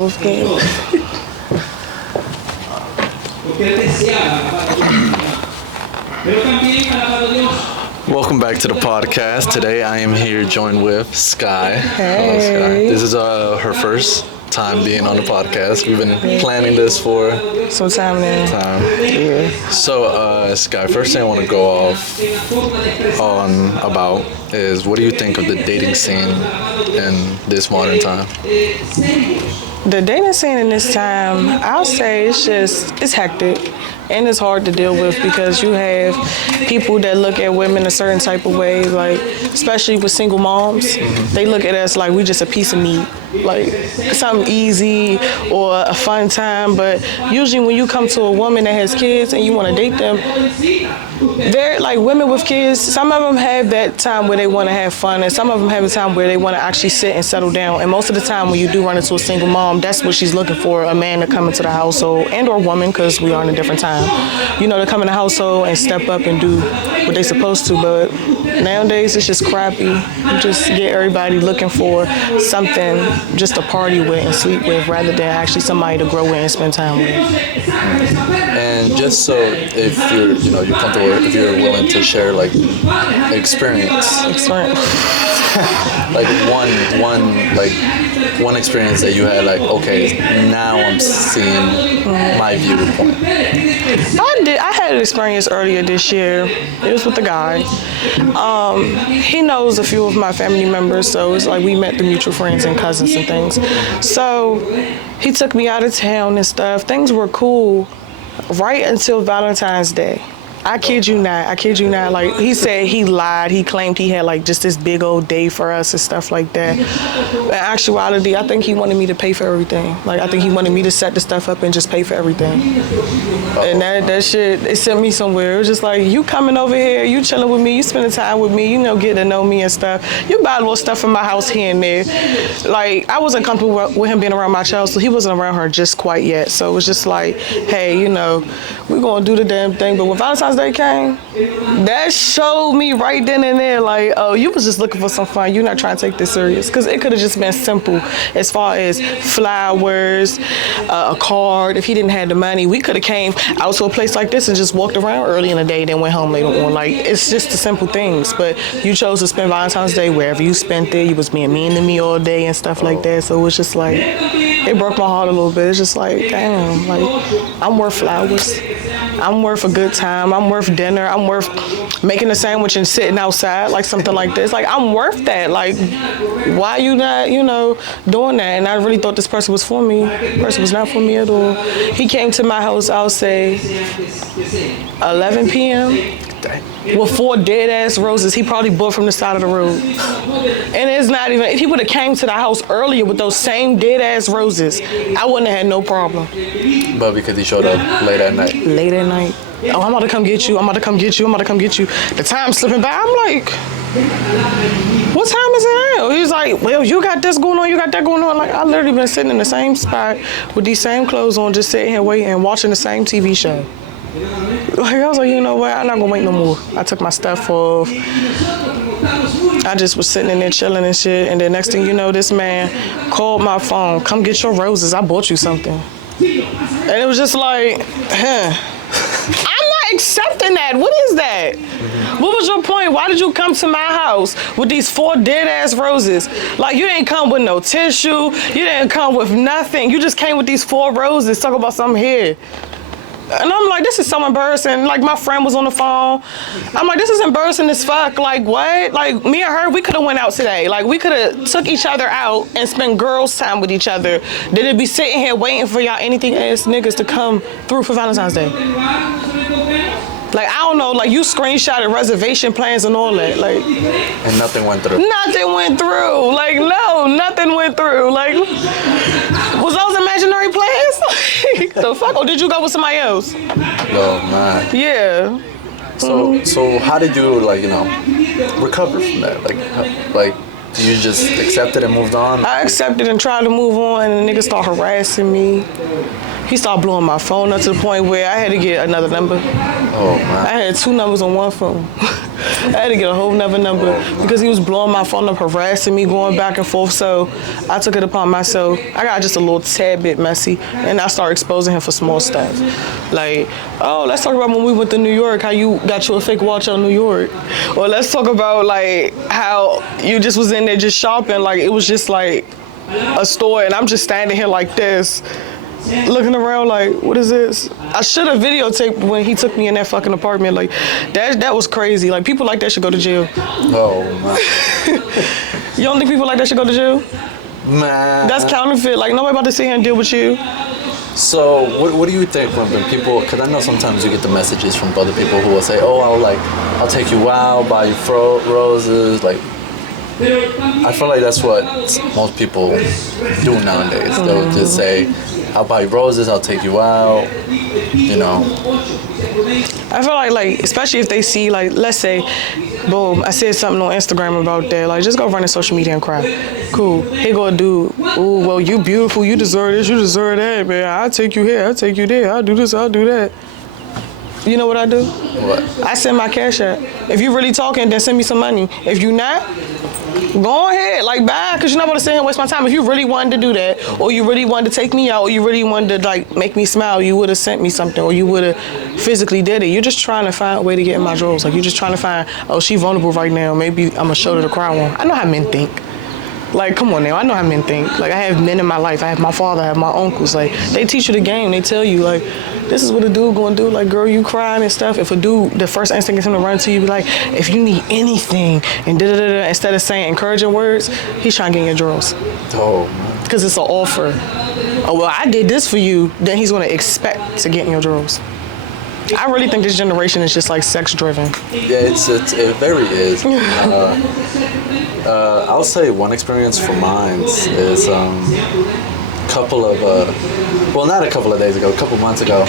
Okay. Welcome back to the podcast. Today I am here joined with Skye. Hey. Hello, Skye. This is her first time being on the podcast. We've been planning this for Some time now. time. Yeah. So, Skye, first thing I want to go off on about is what do you think of the dating scene in this modern time? The dating scene in this time, I'll say it's hectic and it's hard to deal with because you have people that look at women a certain type of way, like especially with single moms, they look at us like we just a piece of meat, like something easy or a fun time. But usually when you come to a woman that has kids and you want to date them, they're like women with kids. Some of them have that time where they want to have fun, and some of them have a time where they want to actually sit and settle down. And most of the time when you do run into a single mom, that's what she's looking for, a man to come into the household, and or woman, because we are in a different time, you know, to come in the household and step up and do what they're supposed to. But nowadays it's just crappy. You just get everybody looking for something just to party with and sleep with rather than actually somebody to grow with and spend time with. And just so if you're, you're comfortable, if you're willing to share like experience, like one experience that you had, like, okay, now I'm seeing my viewpoint. I had an experience earlier this year. It was with a guy. He knows a few of my family members, so it's like we met the mutual friends and cousins and things. So he took me out of town and stuff. Things were cool right until Valentine's Day. I kid you not. Like, he said he lied. He claimed he had like just this big old day for us and stuff like that. In actuality, I think he wanted me to pay for everything. Like, I think he wanted me to set the stuff up and just pay for everything. And that shit, it sent me somewhere. It was just like, you coming over here, you chilling with me, you spending time with me, getting to know me and stuff. You buy little stuff from my house here and there. Like, I wasn't comfortable with him being around my child, so he wasn't around her just quite yet. So it was just like, hey, we're gonna do the damn thing. But when Valentine's Day came, that showed me right then and there, like, oh, you was just looking for some fun. You're not trying to take this serious. Because it could have just been simple as far as flowers, a card. If he didn't have the money, we could have came out to a place like this and just walked around early in the day, then went home later on. Like, it's just the simple things. But you chose to spend Valentine's Day wherever you spent it. You was being mean to me all day and stuff like that. So it was just like, it broke my heart a little bit. It's just like, damn, like, I'm worth flowers. I'm worth a good time. I'm worth dinner. I'm worth making a sandwich and sitting outside, like something like this. Like, I'm worth that. Like, why you not, doing that? And I really thought this person was for me. The person was not for me at all. He came to my house, I'll say, 11 p.m. with 4 dead-ass roses he probably bought from the side of the road. And it's not even, if he would have came to the house earlier with those same dead-ass roses, I wouldn't have had no problem. But because he showed up late at night. Late at night. Oh, I'm about to come get you. I'm about to come get you. I'm about to come get you. The time's slipping by. I'm like, what time is it now? He's like, well, you got this going on. You got that going on. Like, I literally been sitting in the same spot with these same clothes on, just sitting here waiting and watching the same TV show. Like, I was like, you know what? I'm not going to wait no more. I took my stuff off. I just was sitting in there chilling and shit. And then next thing you know, this man called my phone. Come get your roses. I bought you something. And it was just like, I'm not accepting that. What is that? What was your point? Why did you come to my house with these 4 dead-ass roses? Like, you didn't come with no tissue. You didn't come with nothing. You just came with these 4 roses, talk about something here. And I'm like, this is so embarrassing. Like, my friend was on the phone. I'm like, this is embarrassing as fuck. Like, what? Like, me and her, we could have went out today. Like, we could have took each other out and spent girls' time with each other. Then it'd be sitting here waiting for y'all anything-ass niggas to come through for Valentine's Day. Like, I don't know, like, you screenshotted reservation plans and all that, like. And nothing went through. Nothing went through. Like, no, nothing went through. Like, was those imaginary plans? The fuck? Or did you go with somebody else? Oh, man. Yeah. So how did you, recover from that? Like, did you just accept it and moved on? I accepted and tried to move on, and the nigga started harassing me. He started blowing my phone up to the point where I had to get another number. Oh, man. I had 2 numbers on one phone. I had to get a whole nother number because he was blowing my phone up, harassing me, going back and forth. So I took it upon myself. I got just a little tad bit messy, and I started exposing him for small stuff. Like, oh, let's talk about when we went to New York, how you got you a fake watch on New York. Or let's talk about, like, how you just was in there just shopping. Like, it was just like a store, and I'm just standing here like this, looking around like, what is this? I should have videotaped when he took me in that fucking apartment. Like, that was crazy. Like, people like that should go to jail. Oh, man. You don't think people like that should go to jail? Man. That's counterfeit. Like, nobody about to sit here and deal with you. So, what do you think when people, because I know sometimes you get the messages from other people who will say, oh, I'll take you out, buy you roses, like, I feel like that's what most people do nowadays. They'll just say, I'll buy you roses, I'll take you out, you know. I feel like especially if they see, like, let's say, boom, I said something on Instagram about that. Like, just go run to social media and cry. Cool. Here go a dude. Ooh, well, you beautiful. You deserve this. You deserve that, man. I'll take you here. I'll take you there. I'll do this. I'll do that. You know what I do? What? I send my cash app. If you really talking, then send me some money. If you not, go ahead, like, bye, because you're not going to sit here and waste my time. If you really wanted to do that, or you really wanted to take me out, or you really wanted to, like, make me smile, you would have sent me something, or you would have physically did it. You're just trying to find a way to get in my drawers. Like, you're just trying to find, oh, she vulnerable right now. Maybe I'm going to show her the cry one. I know how men think. Like, come on now, I know how men think. Like, I have men in my life. I have my father, I have my uncles. Like, they teach you the game. They tell you, like, this is what a dude gonna do. Like, girl, you crying and stuff. If a dude, the first instinct is him to run to you, be like, if you need anything, and da-da-da-da, instead of saying encouraging words, he's trying to get in your drawers. Oh, man. Because it's an offer. Oh, well, I did this for you. Then he's gonna expect to get in your drawers. I really think this generation is just, like, sex driven. Yeah, it very is. I'll say one experience for mine is couple of well, not a couple of days ago, a couple months ago,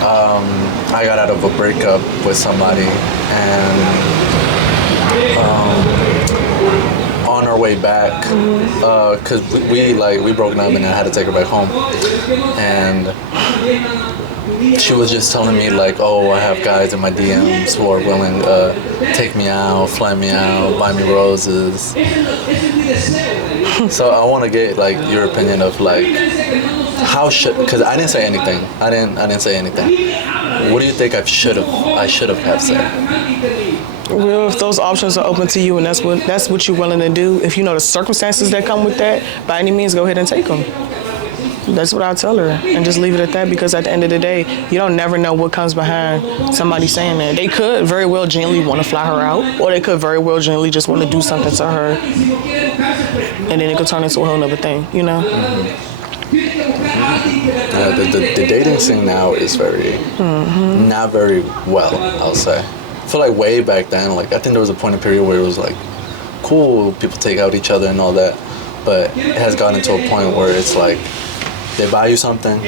I got out of a breakup with somebody, and on our way back, because we broke up and I had to take her back home, and she was just telling me, like, oh, I have guys in my DMs who are willing to take me out, fly me out, buy me roses. So I want to get, like, your opinion of, like, how should, because I didn't say anything. I didn't say anything. What do you think I should have said? Well, if those options are open to you and that's what you're willing to do, if you know the circumstances that come with that, by any means, go ahead and take them. That's what I'll tell her, and just leave it at that, because at the end of the day, you don't never know what comes behind somebody saying that. They could very well genuinely want to fly her out, or they could very well genuinely just want to do something to her, and then it could turn into a whole other thing, you know? The dating scene now is very, not very well, I'll say. I feel like way back then, like, I think there was a point in period where it was like, cool, people take out each other and all that, but it has gotten to a point where it's like, they buy you something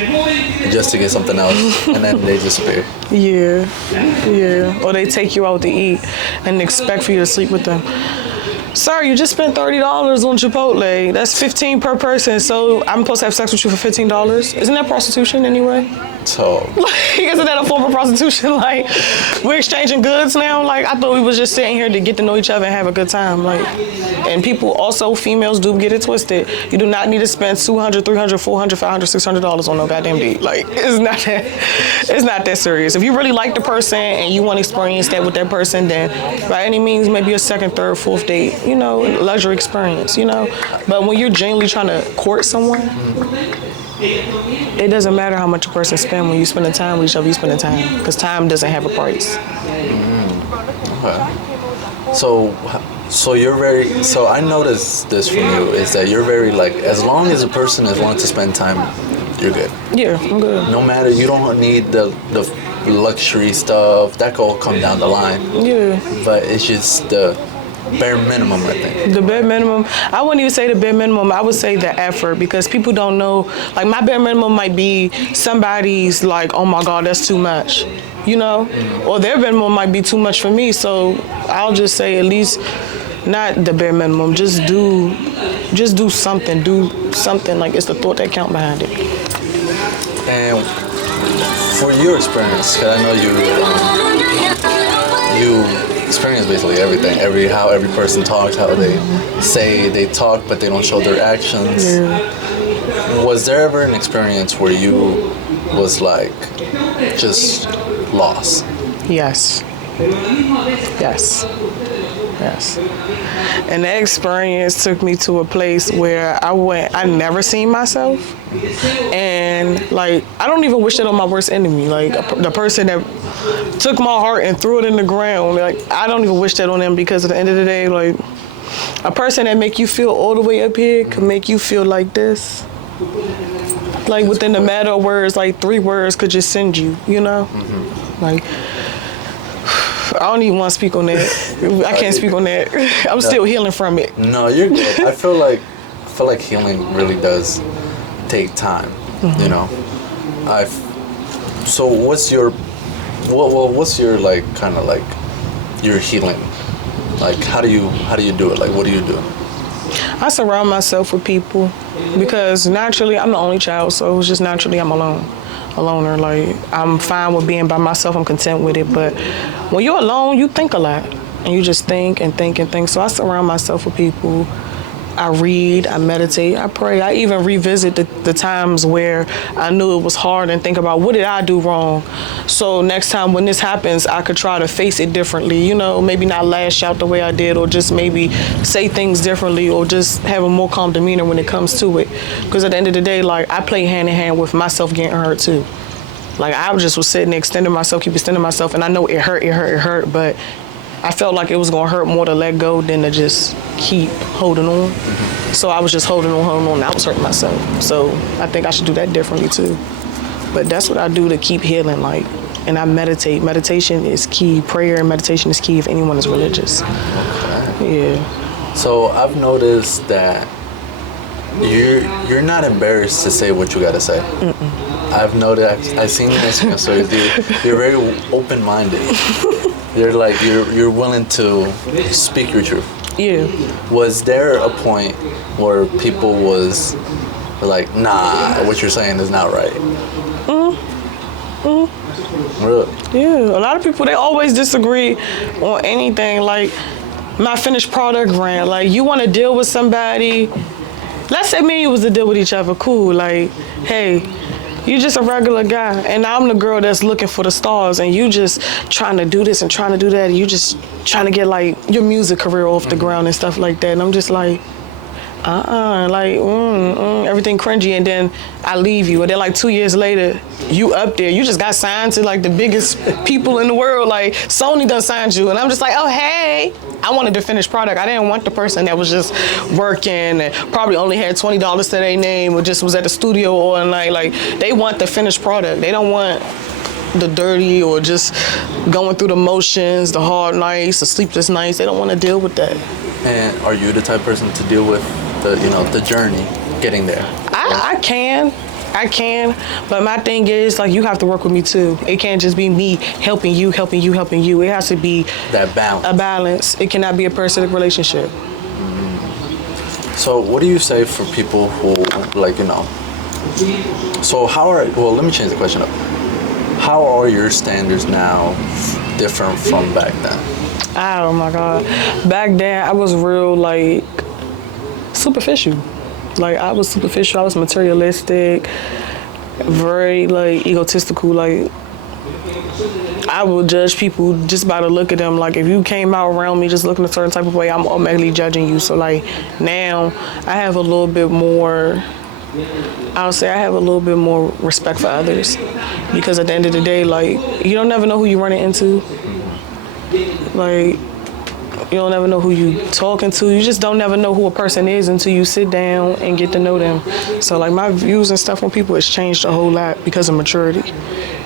just to get something else, and then they disappear. Yeah. Or they take you out to eat and expect for you to sleep with them. Sir, you just spent $30 on Chipotle. That's $15 per person, so I'm supposed to have sex with you for $15? Isn't that prostitution anyway? So, isn't that a form of prostitution? Like, we're exchanging goods now? Like, I thought we was just sitting here to get to know each other and have a good time. Like, and people also, females do get it twisted. You do not need to spend $200, $300, $400, $500, $600 on no goddamn date. Like, it's not that serious. If you really like the person and you want to experience that with that person, then by any means, maybe a second, third, fourth date, you know, luxury experience, you know. But when you're genuinely trying to court someone, it doesn't matter how much a person spends. When you spend the time with each other, you spend the time, because time doesn't have a price. Okay. So you're very, so I noticed this from you, is that you're very, like, as long as a person is willing to spend time, you're good. Yeah, I'm good. No matter, you don't need the luxury stuff, that could all come down the line. Yeah. But it's just the bare minimum, I think. The bare minimum, I wouldn't even say the bare minimum, I would say the effort, because people don't know, like, my bare minimum might be somebody's like, oh my God, that's too much, you know? Or their bare minimum might be too much for me, so I'll just say at least not the bare minimum, just do something, like it's the thought that count behind it. And for your experience, because I know you experience basically everything. How every person talks, how they say they talk, but they don't show their actions. Yeah. Was there ever an experience where you was like just lost? Yes. Yes. Yes. And that experience took me to a place where I never seen myself. And like, I don't even wish that on my worst enemy. Like the person that took my heart and threw it in the ground. Like, I don't even wish that on them, because at the end of the day, like, a person that make you feel all the way up here can make you feel like this. Like within the matter of words, like 3 words could just send you, you know? Like, I don't even want to speak on that. I can't speak on that. I'm still healing from it. No, you're good. I feel like healing really does take time. You know, So what's your like kind of like your healing? Like how do you do it? Like what do you do? I surround myself with people, because naturally I'm the only child, so it's just naturally I'm a loner. Like, I'm fine with being by myself, I'm content with it, but when you're alone, you think a lot, and you just think and think and think. So I surround myself with people. I read, I meditate, I pray. I even revisit the times where I knew it was hard and think about, what did I do wrong? So next time when this happens, I could try to face it differently. You know, maybe not lash out the way I did, or just maybe say things differently, or just have a more calm demeanor when it comes to it. Because at the end of the day, like, I play hand in hand with myself getting hurt too. Like, I just was sitting there extending myself, keep extending myself, and I know it hurt, but I felt like it was gonna hurt more to let go than to just keep holding on. So I was just holding on, and I was hurting myself. So I think I should do that differently too. But that's what I do to keep healing, like, and I meditate. Meditation is key. Prayer and meditation is key if anyone is religious. Okay. Yeah. So I've noticed that you're not embarrassed to say what you gotta say. I've noticed, I've seen this in your stories. You're very open-minded. You're willing to speak your truth. Yeah. Was there a point where people was like, nah, what you're saying is not right? Really? Yeah. A lot of people, they always disagree on anything. Like my finished product brand. Like, you want to deal with somebody. Let's say me and you was to deal with each other. Cool. Like, hey, you just a regular guy, and I'm the girl that's looking for the stars, and you just trying to do this and trying to do that, and you just trying to get like your music career off the ground and stuff like that. And I'm just like, everything cringy, and then I leave you, and then like 2 years later, you up there, you just got signed to like the biggest people in the world, like Sony done signed you, and I'm just like, oh hey, I wanted the finished product. I didn't want the person that was just working and probably only had $20 to their name, or just was at the studio all night. Like, they want the finished product. They don't want the dirty or just going through the motions, the hard nights, the sleepless nights. They don't want to deal with that. And are you the type of person to deal with the journey getting there? I can, but my thing is, like, you have to work with me too. It can't just be me helping you. It has to be that balance. A balance. It cannot be a parasitic relationship. So what do you say for people who, like, so let me change the question up. How are your standards now different from back then? Oh my God. Back then, I was real, like, superficial. Like, I was superficial, I was materialistic, very, like, egotistical. Like, I would judge people just by the look of them. Like, if you came out around me just looking a certain type of way, I'm automatically judging you. So, like, now I have a little bit more, I'll say I have a little bit more respect for others. Because at the end of the day, like, you don't never know who you're running into. Like, you don't ever know who you talking to. You just don't never know who a person is until you sit down and get to know them. So, like, my views and stuff on people has changed a whole lot because of maturity.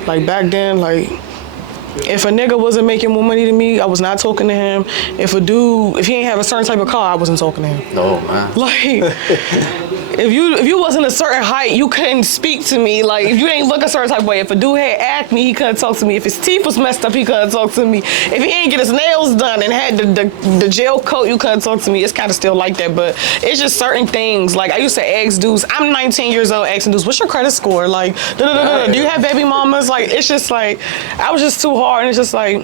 Like, back then, like, if a nigga wasn't making more money than me, I was not talking to him. If he ain't have a certain type of car, I wasn't talking to him. No, man. Like, if you wasn't a certain height, you couldn't speak to me. Like, if you ain't look a certain type of way, if a dude had acne, he couldn't talk to me. If his teeth was messed up, he couldn't talk to me. If he ain't get his nails done and had the gel coat, you couldn't talk to me. It's kind of still like that, but it's just certain things. Like, I used to ask dudes, I'm 19 years old, asking dudes, what's your credit score? Like, do you have baby mamas? Like, it's just like, I was just too hard, and it's just like,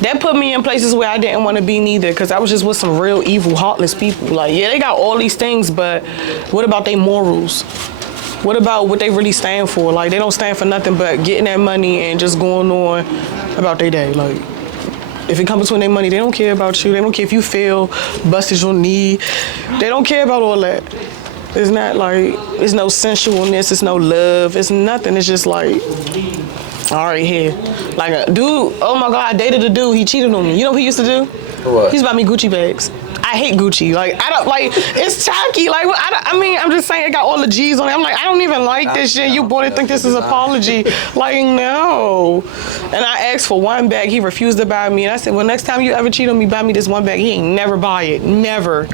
that put me in places where I didn't want to be neither, because I was just with some real evil, heartless people. Like, yeah, they got all these things, but what about their morals? What about what they really stand for? Like, they don't stand for nothing but getting that money and just going on about their day. Like, if it comes between their money, they don't care about you. They don't care if you fail, busted your knee. They don't care about all that. It's not like, it's no sensualness, it's no love, it's nothing. It's just like, all right, here. Like a dude, oh my God, I dated a dude, he cheated on me. You know what he used to do? What? He used to buy me Gucci bags. I hate Gucci. Like, I don't, like, it's tacky. Like, I mean, I'm just saying it got all the G's on it. I'm like, I don't even like this shit. You bought it, think this is apology. Like, no. And I asked for one bag. He refused to buy me. And I said, well, next time you ever cheat on me, buy me this one bag. He ain't never buy it. Never.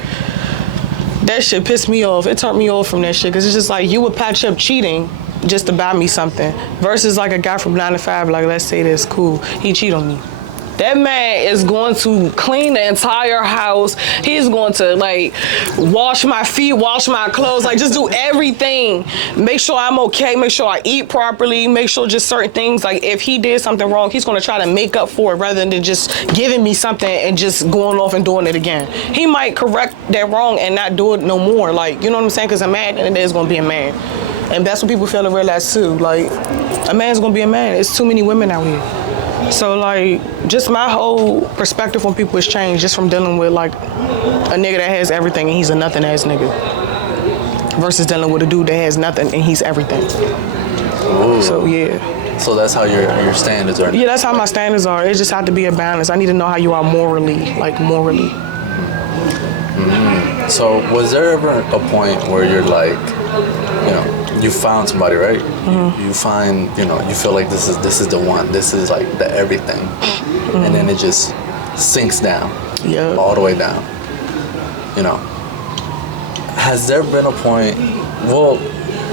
That shit pissed me off. It turned me off from that shit. Because it's just like, you would patch up cheating just to buy me something. Versus like a guy from 9 to 5, like, let's say this, cool. He cheat on me. That man is going to clean the entire house. He's going to, like, wash my feet, wash my clothes, like, just do everything. Make sure I'm okay, make sure I eat properly, make sure just certain things. Like, if he did something wrong, he's going to try to make up for it rather than just giving me something and just going off and doing it again. He might correct that wrong and not do it no more. Like, you know what I'm saying? Because a man, and it is going to be a man. And that's what people fail to realize, too. Like, a man's going to be a man. It's too many women out here. So, like, just my whole perspective on people has changed just from dealing with, like, a nigga that has everything and he's a nothing-ass nigga versus dealing with a dude that has nothing and he's everything. Ooh. So, yeah. So that's how your standards are? Yeah, that's how my standards are. It just had to be a balance. I need to know how you are morally, like, morally. Mm-hmm. So was there ever a point where you're like, you know, you found somebody, right? Mm-hmm. You find, you know, you feel like this is the one, this is like the everything, mm-hmm. and then it just sinks down, all the way down. You know, has there been a point? Well,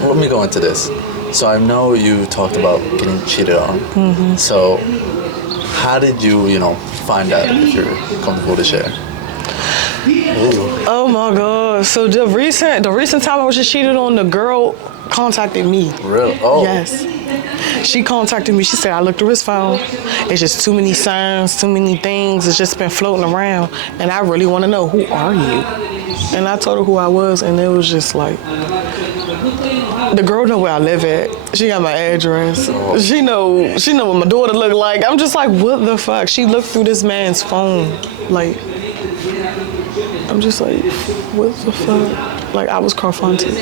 let me go into this. So I know you talked about getting cheated on. Mm-hmm. So how did you, you know, find out if you're comfortable to share? Ooh. Oh my God! So the recent time I was just cheated on, the girl contacted me. Really? Oh. Yes. She contacted me. She said, I looked through his phone. It's just too many signs, too many things. It's just been floating around. And I really want to know, who are you? And I told her who I was, and it was just like, the girl know where I live at. She got my address. She know what my daughter look like. I'm just like, what the fuck? She looked through this man's phone. Like, I'm just like, what the fuck? Like, I was confronted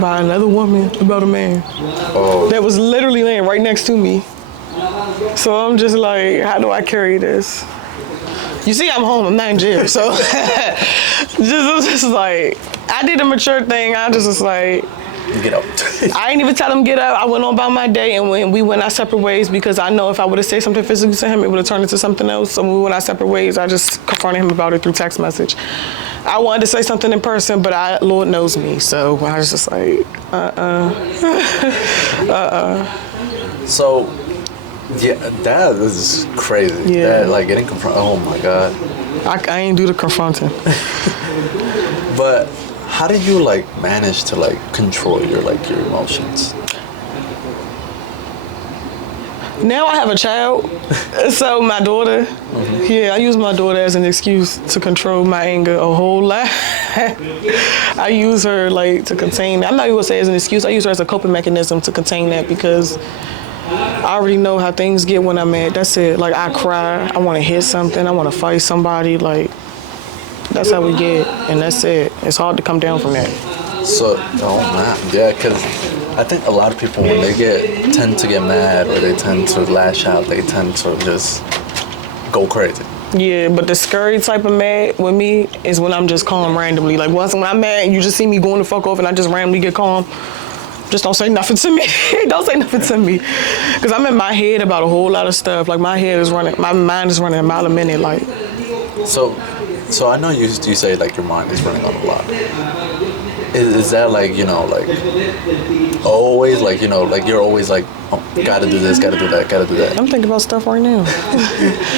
by another woman about a man that was literally laying right next to me. So I'm just like, how do I carry this? You see, I'm home, I'm not in jail. So just like, I did a mature thing. I just was like, get up. I ain't even tell him get up. I went on about my day, and when we went our separate ways, because I know if I would have said something physically to him, it would have turned into something else. So when we went our separate ways, I just confronted him about it through text message. I wanted to say something in person, but Lord knows me, so I was just like, So, yeah, that is crazy. Yeah. That, like, getting confronted. Oh my God. I ain't do the confronting. But how did you, like, manage to, like, control your emotions? Now I have a child, so my daughter, I use my daughter as an excuse to control my anger a whole lot. I use her, like, to contain, I'm not even gonna say as an excuse, I use her as a coping mechanism to contain that, because I already know how things get when I'm mad. That's it. Like, I cry, I wanna hit something, I wanna fight somebody, like, that's how we get, and that's it. It's hard to come down from that. So, oh man, yeah, because I think a lot of people, when they tend to get mad or they tend to lash out, they tend to just go crazy. Yeah, but the scary type of mad with me is when I'm just calm randomly. Like, when I'm mad and you just see me going the fuck off and I just randomly get calm, just don't say nothing to me. Don't say nothing to me. Because I'm in my head about a whole lot of stuff. Like, my mind is running a mile a minute, like. So I know you say, like, your mind is running on a lot. is that like, like always like, like you're always like, oh, gotta do this, gotta do that, gotta do that. I'm thinking about stuff right now.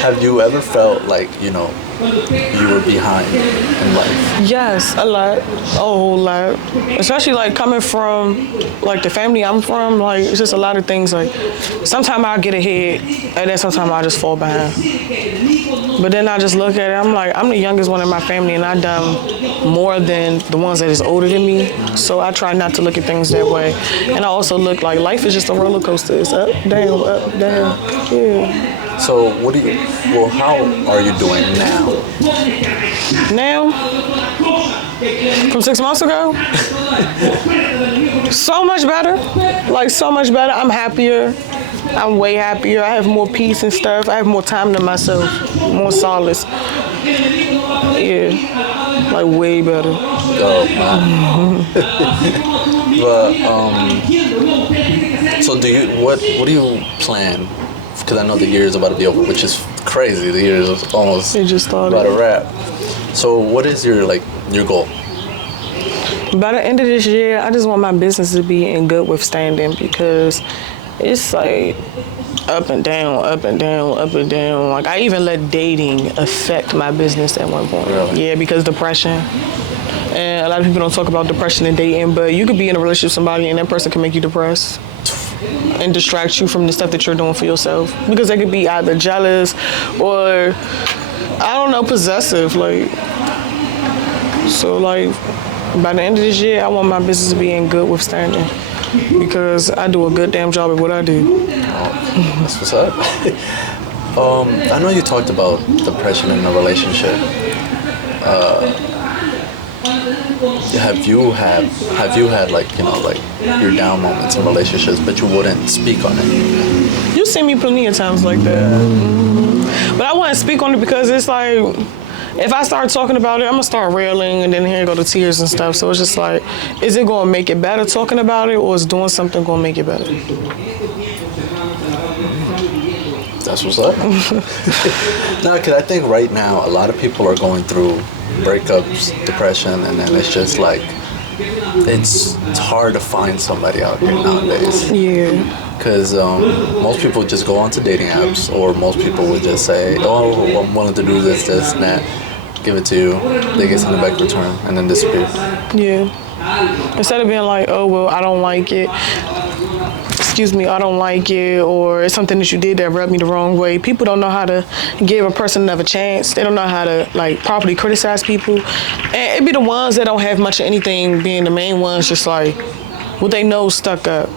Have you ever felt like, you were behind in life? Yes, a lot, a whole lot. Especially like coming from like the family I'm from, like it's just a lot of things. Like sometimes I'll get ahead, and then sometimes I'll just fall behind. But then I just look at it, I'm like, I'm the youngest one in my family, and I've done more than the ones that is older than me. So I try not to look at things that way. And I also look like life is just a roller coaster. It's up, down, yeah. So how are you doing now? Now, from 6 months ago, so much better. Like so much better. I'm happier. I'm way happier. I have more peace and stuff. I have more time to myself, more solace. Yeah, like way better. Oh, wow. But so what do you plan? Because I know the year is about to be over, which is crazy. The year is almost about to wrap. So what is your goal? By the end of this year, I just want my business to be in good withstanding, because it's like up and down, up and down, up and down. Like I even let dating affect my business at one point. Really? Yeah, because depression. And a lot of people don't talk about depression and dating, but you could be in a relationship with somebody and that person can make you depressed and distract you from the stuff that you're doing for yourself. Because they could be either jealous or, I don't know, possessive. So by the end of this year, I want my business to be in good withstanding, because I do a good damn job at what I do. That's what's up. I know you talked about depression in a relationship. Have you had your down moments in relationships, but you wouldn't speak on it? You see me plenty of times like that. Mm-hmm. But I wouldn't speak on it because it's like, if I start talking about it, I'm gonna start railing, and then here go the tears and stuff. So it's just like, is it gonna make it better talking about it, or is doing something gonna make it better? That's what's up. No, because I think right now a lot of people are going through breakups, depression, and then it's just like, it's hard to find somebody out here nowadays. Yeah. Because most people just go onto dating apps, or most people would just say, oh, I'm willing to do this, and that, give it to you, they get something back in return, and then disappear. Yeah. Instead of being like, oh, well, I don't like it. Excuse me, I don't like it, or it's something that you did that rubbed me the wrong way. People don't know how to give a person another chance. They don't know how to properly criticize people. And it be the ones that don't have much of anything being the main ones, just like with their nose stuck up.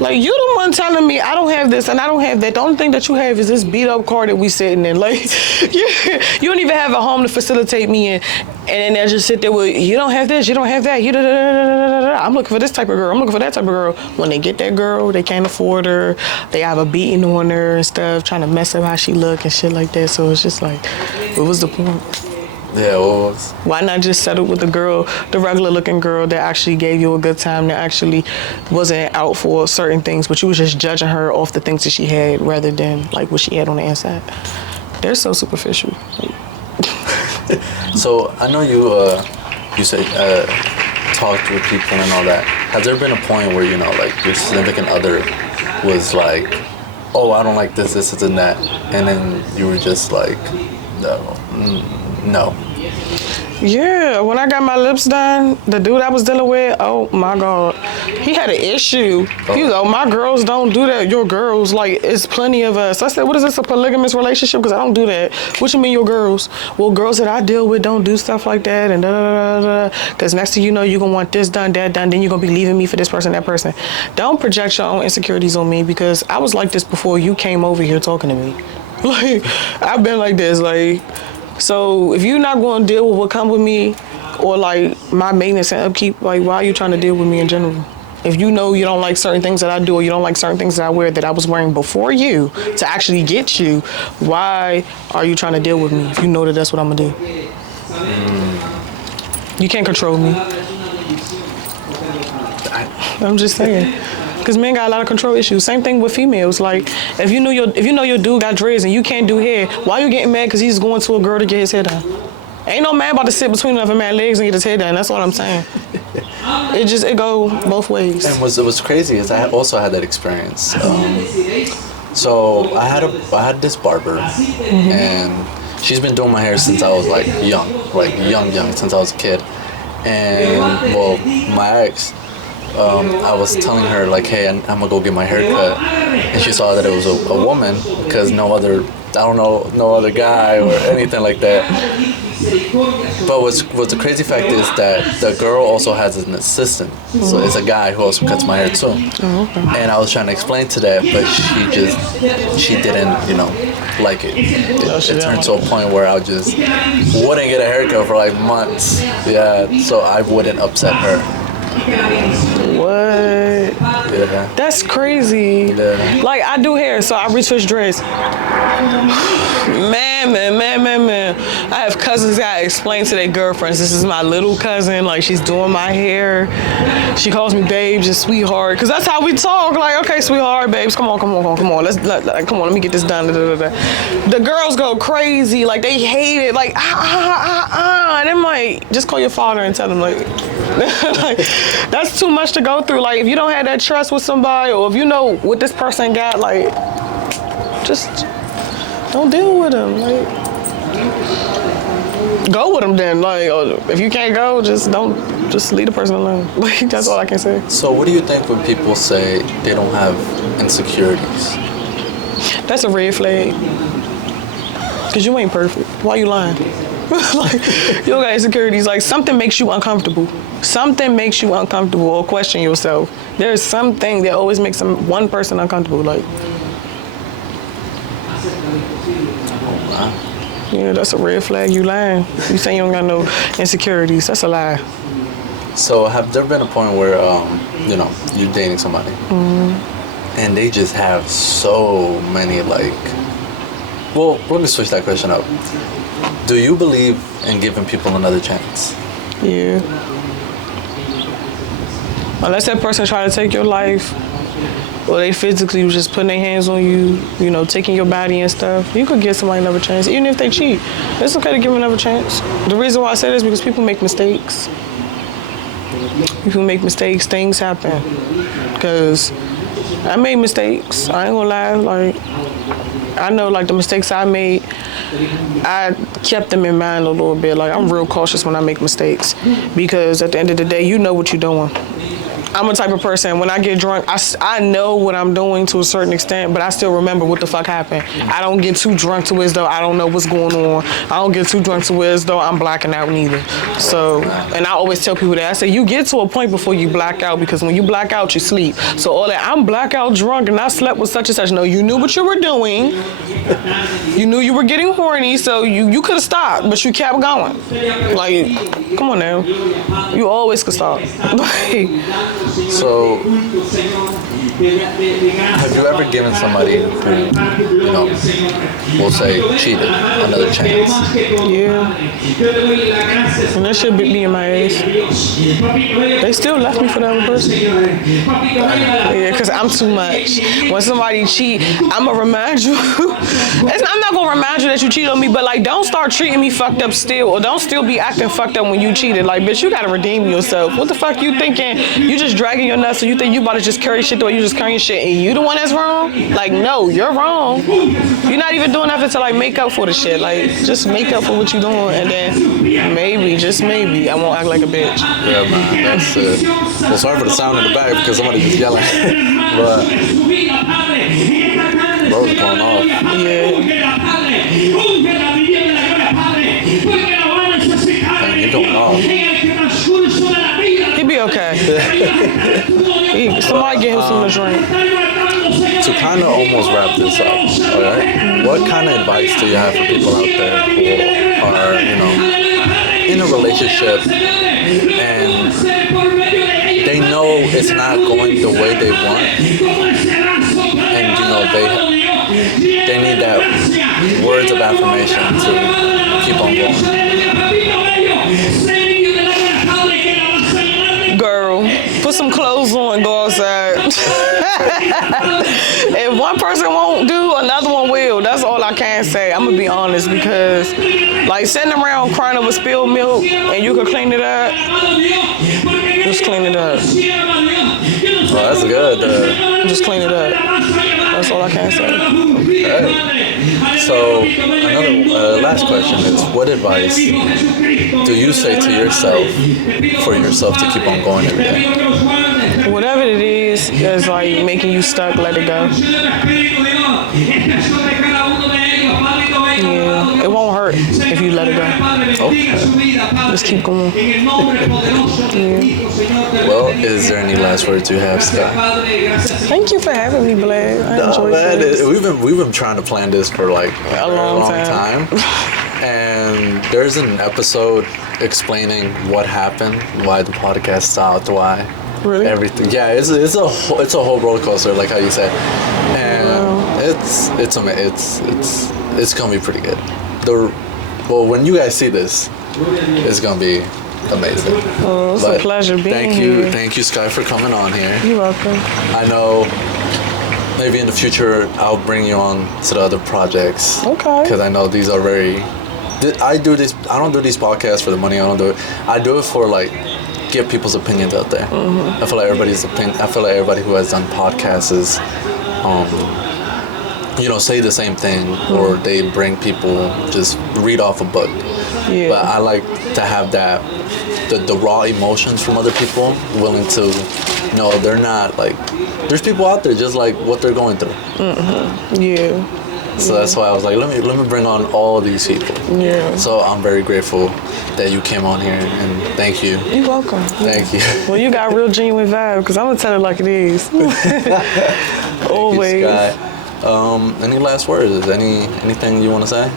Like, you the one telling me I don't have this and I don't have that. The only thing that you have is this beat up car that we sitting in. Like, you don't even have a home to facilitate me in. And then they'll just sit there with, you don't have this, you don't have that. You I'm looking for this type of girl. I'm looking for that type of girl. When they get that girl, they can't afford her. They have a beating on her and stuff, trying to mess up how she look and shit like that. So it's just like, what was the point? Yeah, what was? Why not just settle with the girl, the regular looking girl that actually gave you a good time, that actually wasn't out for certain things, but you was just judging her off the things that she had rather than like what she had on the inside. They're so superficial. So I know you said talked with people and all that. Has there been a point where your significant other was like, oh, I don't like this, and that, and then you were just like, no. Yeah, when I got my lips done, the dude I was dealing with, oh my God, he had an issue. He was like, my girls don't do that. Your girls, like, it's plenty of us. I said, what is this, a polygamous relationship? Because I don't do that. What you mean your girls? Well, girls that I deal with don't do stuff like that, and because next thing you know, you're going to want this done, that done, then you're going to be leaving me for this person, that person. Don't project your own insecurities on me, because I was like this before you came over here talking to me. Like, I've been like this, like... So if you're not going to deal with what comes with me, or like my maintenance and upkeep, like, why are you trying to deal with me in general? If you know you don't like certain things that I do, or you don't like certain things that I wear that I was wearing before you to actually get you, why are you trying to deal with me if you know that that's what I'm going to do? You can't control me. I'm just saying. Because men got a lot of control issues. Same thing with females. Like, if you know your dude got dreads and you can't do hair, why you getting mad because he's going to a girl to get his hair done? Ain't no man about to sit between another man's legs and get his hair done. That's what I'm saying. it go both ways. And what's crazy is I also had that experience. So I had this barber, and she's been doing my hair since I was like young, since I was a kid. And well, my ex, I was telling her like, hey, I'm gonna go get my hair cut, and she saw that it was a woman because no other guy or anything like that. But what's the crazy fact is that the girl also has an assistant, so it's a guy who also cuts my hair too. And I was trying to explain to that, but she didn't, like it. It turned to a point where I just wouldn't get a haircut for like months. Yeah, so I wouldn't upset her. What? Yeah. That's crazy. Yeah. Like, I do hair, so I retwist dreads. Man. I have cousins that explain to their girlfriends, this is my little cousin, like, she's doing my hair. She calls me babes and sweetheart, because that's how we talk. Like, okay, sweetheart, babes, come on. Let me get this done. The girls go crazy, like, they hate it, like, and I'm like, just call your father and tell him, like, like, that's too much to go through. Like, if you don't have that trust with somebody, or if you know what this person got, like, just don't deal with them. Like, go with them then. Like, if you can't go, just leave the person alone. Like, that's all I can say. So what do you think when people say they don't have insecurities? That's a red flag. Because you ain't perfect. Why you lying? Like, you don't got insecurities. Like, something makes you uncomfortable. Something makes you uncomfortable or question yourself. There's something that always makes one person uncomfortable. Like, yeah, that's a red flag. You lying. You say you don't got no insecurities. That's a lie. So have there been a point where, you're dating somebody and they just have so many, like, well, let me switch that question up. Do you believe in giving people another chance? Yeah. Unless that person try to take your life, or they physically just putting their hands on you, taking your body and stuff, you could give somebody another chance, even if they cheat. It's okay to give them another chance. The reason why I say this is because people make mistakes. People make mistakes, things happen. Because I made mistakes, I ain't gonna lie. Like, I know, like, the mistakes I made, I kept them in mind a little bit. Like, I'm real cautious when I make mistakes, because at the end of the day, you know what you're doing. I'm a type of person, when I get drunk, I know what I'm doing to a certain extent, but I still remember what the fuck happened. I don't get too drunk to as though I don't know what's going on. I don't get too drunk to as though I'm blacking out neither. So, and I always tell people that. I say, you get to a point before you black out, because when you black out, you sleep. So all that, I'm blackout drunk and I slept with such and such. No, you knew what you were doing. You knew you were getting horny, so you could have stopped, but you kept going. Like, come on now. You always could stop. So, have you ever given somebody who, we'll say, cheated another chance? Yeah. And that shit bit me in my ass. They still left me for the other person. Yeah, because I'm too much. When somebody cheat, I'm going to remind you. I'm not going to remind you that you cheated on me, but, like, don't start treating me fucked up still, or don't still be acting fucked up when you cheated. Like, bitch, you got to redeem yourself. What the fuck you thinking? You just dragging your nuts, so you think you about to just carry shit, or you just carrying shit, and you the one that's wrong? Like, no, you're wrong. You're not even doing nothing to, like, make up for the shit. Like, just make up for what you're doing, and then maybe, just maybe, I won't act like a bitch. Yeah, man, that's it. Well, sorry for the sound in the back, because somebody was yelling. But, bro's going off. Yeah. Dang, you're going off. He'd be okay. Somebody get him some to drink. To kind of almost wrap this up, all right? What kind of advice do you have for people out there who are, in a relationship and they know it's not going the way they want, and they need that words of affirmation to keep on going? Girl, put put some clothes on and go outside. If one person won't do, another one will. That's all I can say. I'm gonna be honest because, like, sitting around crying over spilled milk and you can clean it up, just clean it up. Oh, that's good. Just clean it up. That's all I can say. Okay. So another last question is, what advice do you say to yourself for yourself to keep on going every day? Whatever it is that's like making you stuck, let it go. Yeah, it won't hurt if you let it go. Okay. Just keep going. Yeah. Well, is there any last words you have, Skye? Thank you for having me, Blake. I enjoyed this. We've been trying to plan this for like A long time. And there's an episode explaining what happened, why the podcast stopped, why Really? everything. Yeah, it's a whole roller coaster, like how you said, and it's gonna be pretty good. When you guys see this, it's gonna be amazing. Oh, it's a pleasure being here. Thank you, Skye, for coming on here. You're welcome. I know maybe in the future I'll bring you on to the other projects. Okay. Because I know these are very. I don't do these podcasts for the money. I do it for like get people's opinions out there. Mm-hmm. I feel like everybody who has done podcasts is, say the same thing, or they bring people just read off a book. Yeah. But I like to have that, the raw emotions from other people, willing to know they're not like, there's people out there just like what they're going through. Mm-hmm. Yeah. So that's why I was like, let me bring on all these people. Yeah. So I'm very grateful that you came on here, and thank you. You're welcome. Thank you. Well, you got a real genuine vibe, because I'm going to tell it like it is. Always. Thank you, Skye. Any last words? Anything you want to say?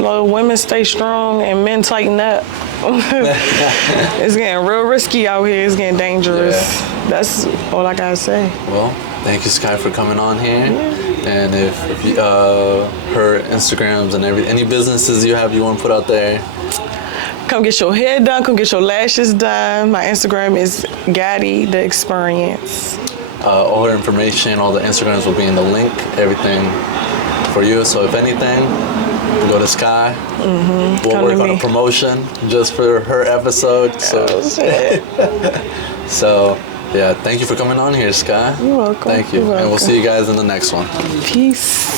Well, women stay strong and men tighten up. It's getting real risky out here. It's getting dangerous. Yeah. That's all I got to say. Well, thank you, Skye, for coming on here. Yeah. And if you, her Instagrams and any businesses you want to put out there. Come get your hair done. Come get your lashes done. My Instagram is Gaddy the Experience. All her information, all the Instagrams will be in the link. Everything for you. So if anything, go to Skye. Mm-hmm. We'll work on a promotion just for her episode. So. Oh, shit. So. Yeah, thank you for coming on here, Skye. You're welcome. Thank you. You're welcome. And we'll see you guys in the next one. Peace.